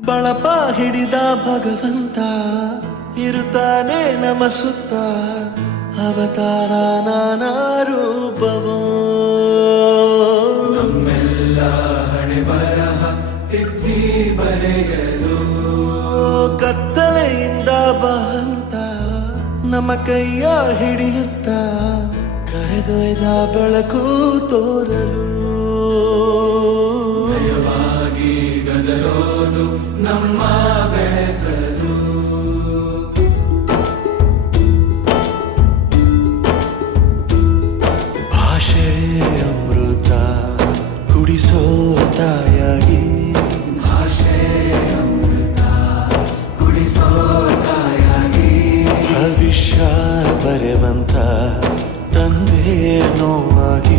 ಬಳಪ ಹಿಡಿದ ಭಗವಂತ ಇರುತ್ತಾನೆ ನಮ ಸುತ್ತ ಅವತಾರ ನಾನಾ ರೂಪವೋ ನಮ್ಮೆಲ್ಲ ಹಣೆ ಬರಹ ತಿದ್ದಿ ಬರೆಯಲು ಕತ್ತಲೆಯಿಂದ ಬಹಂತ ನಮ್ಮ ಕೈಯ ಹಿಡಿಯುತ್ತ ಕರೆದೊಯ್ದ ಬೆಳಕು ತೋರಲು ಭಯವಾಗಿ ಗದರೋದು ನಮ್ಮ ಬೆಳೆಸಲು ಭಾಷೆ ಅಮೃತ ಕುಡಿಸೋ ತಾಯಾಗಿ ಭಾಷೆ ಅಮೃತ ಕುಡಿಸೋ ತಾಯಾಗಿ ಭವಿಷ್ಯ ಬರೆವಂತ ತಂದೆ ನೋವಾಗಿ